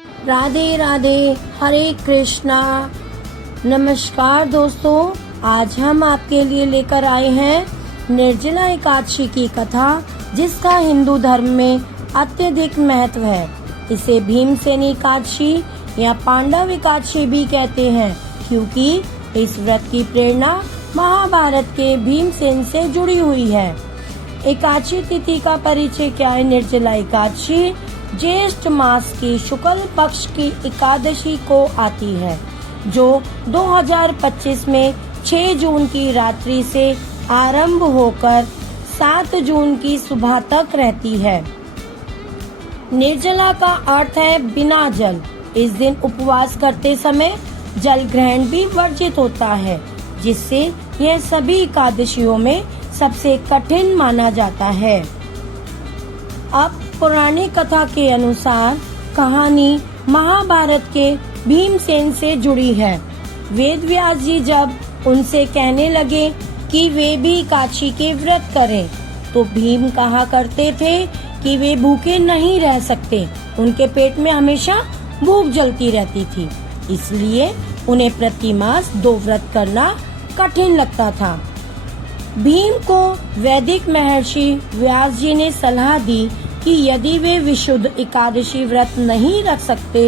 राधे राधे, हरे कृष्णा। नमस्कार दोस्तों, आज हम आपके लिए लेकर आए हैं निर्जला एकादशी की कथा, जिसका हिंदू धर्म में अत्यधिक महत्व है। इसे भीमसेनी एकादशी या पांडव एकादशी भी कहते हैं, क्योंकि इस व्रत की प्रेरणा महाभारत के भीमसेन से जुड़ी हुई है। एकादशी तिथि का परिचय क्या है? निर्जला एकादशी ज्येष्ठ मास की शुक्ल पक्ष की एकादशी को आती है, जो 2025 में 6 जून की रात्रि से आरंभ होकर 7 जून की सुबह तक रहती है। निर्जला का अर्थ है बिना जल। इस दिन उपवास करते समय जल ग्रहण भी वर्जित होता है, जिससे यह सभी एकादशियों में सबसे कठिन माना जाता है। अब पौराणिक कथा के अनुसार कहानी महाभारत के भीमसेन से जुड़ी है। वेद व्यास जी जब उनसे कहने लगे कि वे भी एकादशी के व्रत करें, तो भीम कहा करते थे कि वे भूखे नहीं रह सकते, उनके पेट में हमेशा भूख जलती रहती थी, इसलिए उन्हें प्रतिमास 2 व्रत करना कठिन लगता था। भीम को वैदिक महर्षि व्यास जी ने सलाह दी कि यदि वे विशुद्ध एकादशी व्रत नहीं रख सकते,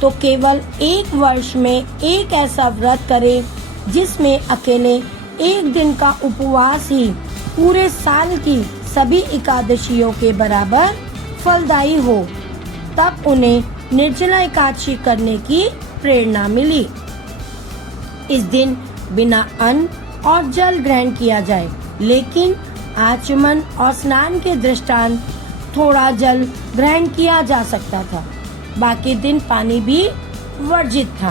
तो केवल 1 वर्ष में एक ऐसा व्रत करें जिसमें अकेले 1 दिन का उपवास ही पूरे साल की सभी एकादशियों के बराबर फलदायी हो। तब उन्हें निर्जला एकादशी करने की प्रेरणा मिली। इस दिन बिना अन्न और जल ग्रहण किया जाए, लेकिन आचमन और स्नान के दृष्टांत थोड़ा जल ग्रहण किया जा सकता था। बाकी दिन पानी भी वर्जित था।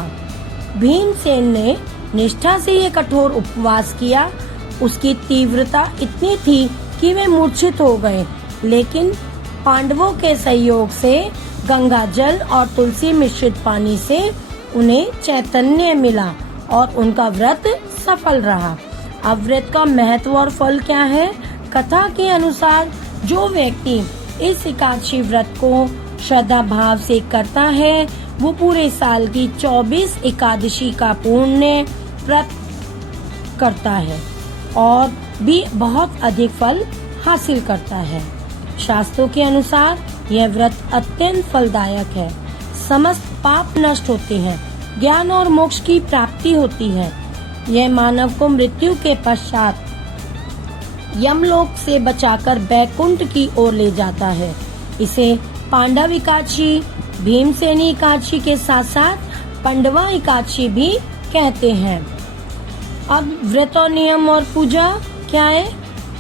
भीमसेन ने निष्ठा से ये कठोर उपवास किया। उसकी तीव्रता इतनी थी कि वे मूर्छित हो गए, लेकिन पांडवों के सहयोग से गंगा जल और तुलसी मिश्रित पानी से उन्हें चैतन्य मिला और उनका व्रत सफल रहा। अब व्रत का महत्व और फल क्या है? कथा के अनुसार जो व्यक्ति इस एकादशी व्रत को श्रद्धा भाव से करता है, वो पूरे साल की 24 एकादशी का पुण्य प्राप्त करता है और भी बहुत अधिक फल हासिल करता है। शास्त्रों के अनुसार यह व्रत अत्यंत फलदायक है। समस्त पाप नष्ट होते हैं, ज्ञान और मोक्ष की प्राप्ति होती है। यह मानव को मृत्यु के पश्चात यमलोक से बचाकर बैकुंठ की ओर ले जाता है। इसे पांडव एकादशी, भीमसेनी एकादशी के साथ साथ पांडवा एकादशी भी कहते हैं। अब व्रत और नियम और पूजा क्या है?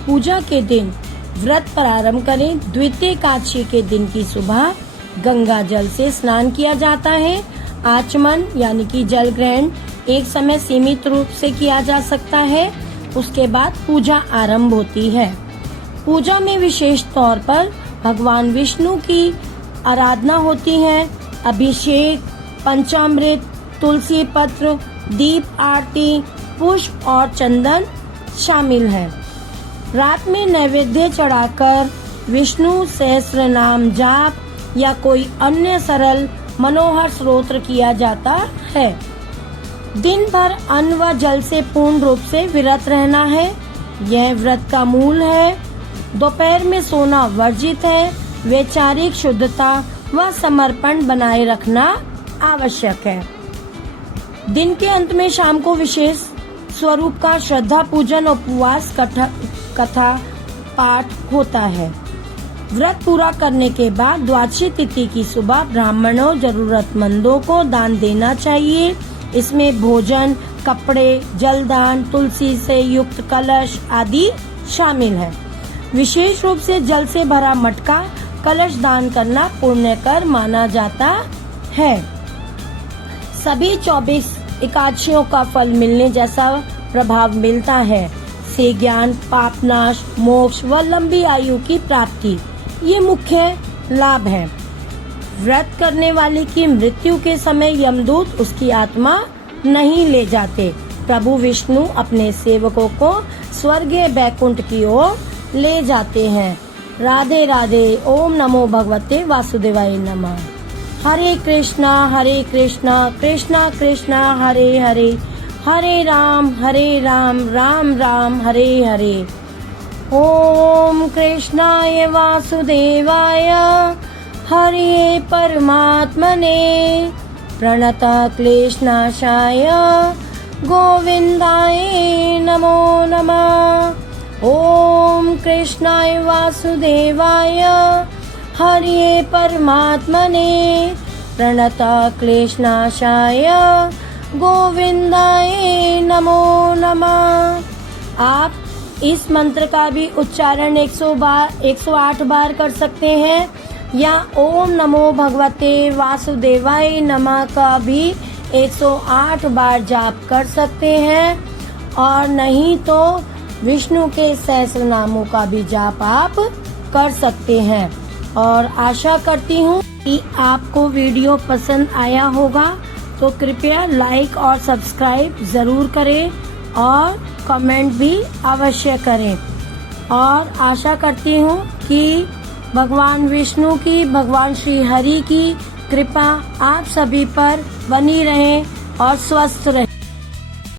पूजा के दिन व्रत प्रारंभ करें। द्वितीय एकादशी के दिन की सुबह गंगा जल से स्नान किया जाता है। आचमन यानी कि जल ग्रहण एक समय सीमित रूप से किया जा सकता है। उसके बाद पूजा आरंभ होती है। पूजा में विशेष तौर पर भगवान विष्णु की आराधना होती है। अभिषेक, पंचामृत, तुलसी पत्र, दीप आरती, पुष्प और चंदन शामिल है। रात में नैवेद्य चढ़ाकर विष्णु सहस्त्र नाम जाप या कोई अन्य सरल मनोहर स्तोत्र किया जाता है। दिन भर अन्न व जल से पूर्ण रूप से विरत रहना है। यह व्रत का मूल है। दोपहर में सोना वर्जित है। वैचारिक शुद्धता व समर्पण बनाए रखना आवश्यक है। दिन के अंत में शाम को विशेष स्वरूप का श्रद्धा पूजन, उपवास, कथा पाठ होता है। व्रत पूरा करने के बाद द्वादशी तिथि की सुबह ब्राह्मणों जरूरतमंदों को दान देना चाहिए। इसमें भोजन, कपड़े, जलदान, तुलसी से युक्त कलश आदि शामिल है। विशेष रूप से जल से भरा मटका कलश दान करना पुण्यकर माना जाता है। सभी 24 एकादशियों का फल मिलने जैसा प्रभाव मिलता है। से ज्ञान, पापनाश, मोक्ष व लंबी आयु की प्राप्ति ये मुख्य लाभ है। व्रत करने वाले की मृत्यु के समय यमदूत उसकी आत्मा नहीं ले जाते। प्रभु विष्णु अपने सेवकों को स्वर्गीय बैकुंठ की ओर ले जाते हैं। राधे राधे। ओम नमो भगवते वासुदेवाय नमः। हरे कृष्णा कृष्णा कृष्णा हरे हरे, हरे राम राम राम हरे हरे। ओम कृष्णाय वासुदेवाय हरे परमात्मने प्रणतक्लेशनाशाय गोविन्दाय नमो नमः। ओम कृष्णाय वासुदेवाय हरे परमात्मने प्रणतक्लेशनाशाय गोविन्दाय नमो नमः। आप इस मंत्र का भी उच्चारण 108 बार कर सकते हैं, या ओम नमो भगवते वासुदेवाय नमः का भी 108 बार जाप कर सकते हैं, और नहीं तो विष्णु के सहस्त्र नामों का भी जाप आप कर सकते हैं। और आशा करती हूँ कि आपको वीडियो पसंद आया होगा, तो कृपया लाइक और सब्सक्राइब ज़रूर करें और कमेंट भी अवश्य करें। और आशा करती हूँ कि भगवान विष्णु की, भगवान श्री हरि की कृपा आप सभी पर बनी रहे और स्वस्थ रहे।